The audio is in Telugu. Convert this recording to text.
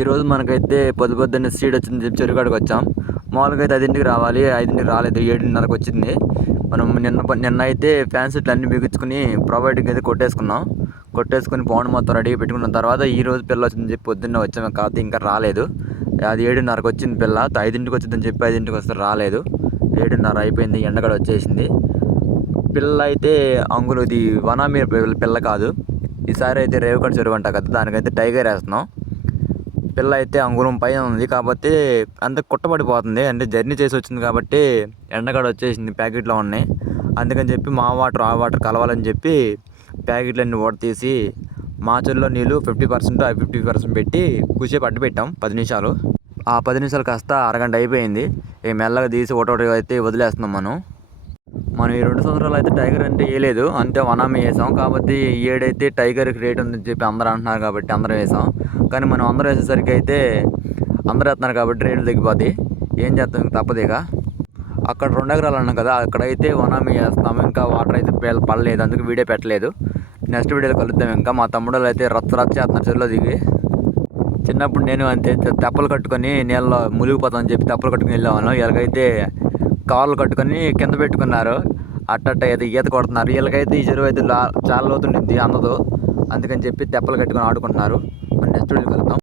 ఈరోజు మనకైతే పొద్దున్నే సీడ్ వచ్చింది చెప్పి చెరుకాడికి వచ్చాం. మామూలుగా అయితే 5ంటికి రావాలి, 5ంటికి రాలేదు, 7:30కి వచ్చింది. మనం నిన్న అయితే ఫ్యాన్ సెట్లు అన్నీ బిగించుకుని ప్రొవైడింగ్ అయితే కొట్టేసుకుని పౌండ్ మొత్తం రెడీగా పెట్టుకున్న తర్వాత ఈరోజు పిల్ల వచ్చిందని చెప్పి పొద్దున్నే వచ్చాము. కాకపోతే ఇంకా రాలేదు. అది 7:30కి వచ్చింది పిల్ల. 5ంటికి వచ్చిందని చెప్పి 5ంటికి వస్తే రాలేదు. 7:30 అయిపోయింది, ఎండగడ వచ్చేసింది. పిల్ల అయితే అంగులది వనామీ పిల్ల కాదు, ఈసారి అయితే రేవుకడ చెరువు అంట కదా, దానికైతే టైగర్ వేస్తున్నాం. పిల్ల అయితే అంగుళం పైన ఉంది, కాకపోతే అంత కుట్టబడిపోతుంది. అంటే జర్నీ చేసి వచ్చింది కాబట్టి ఎండగడ వచ్చేసింది, ప్యాకెట్లో ఉన్నాయి. అందుకని చెప్పి ఆ వాటర్ కలవాలని చెప్పి ప్యాకెట్లన్నీ తీసి మా చెరువులో నీళ్ళు 50% 50% పెట్టి కూసేపు అడ్డు పెట్టాం 10 నిమిషాలు. ఆ 10 నిమిషాలు కాస్త అరగంట అయిపోయింది. మెల్లగా తీసి ఒకటి అయితే వదిలేస్తున్నాం. మనం ఈ 2 సంవత్సరాలు అయితే టైగర్ అంటే వేయలేదు, అంతే వనామీ వేసాం. కాబట్టి ఈ ఏడైతే టైగర్కి రేట్ ఉందని చెప్పి అందరూ అంటున్నారు కాబట్టి అందరం వేసాం. కానీ మనం అందరూ వేసేసరికి అయితే అందరూ వేస్తున్నారు కాబట్టి రేట్లు తగ్గిపోతాయి. ఏం చేస్తాం, ఇంకా తప్పదు. ఇక అక్కడ 2 ఎకరాలు అన్నాం కదా, అక్కడైతే వనామీ వేస్తాము. ఇంకా వాటర్ అయితే పడలేదు, అందుకు వీడియో పెట్టలేదు. నెక్స్ట్ వీడియోలో కలుద్దాం. ఇంకా మా తమ్ముడు అయితే రచ్చ చేస్తున్నారు చెరువులో దిగి. చిన్నప్పుడు నేను అంతే తెప్పలు కట్టుకొని నీళ్ళలో మునిగిపోతామని చెప్పి తెప్పలు కట్టుకుని వెళ్ళేవాళ్ళం. వీళ్ళకైతే కార్లు కట్టుకొని కింద పెట్టుకున్నారు, అట్ట అయితే ఈత కొడుతున్నారు. వీళ్ళకైతే ఈ చెరువు అయితే చాలా లోతుండిద్ది అందదు, అందుకని చెప్పి తెప్పలు కట్టుకొని ఆడుకుంటున్నారు. నెక్స్ట్ వీడియో కలుద్దాం.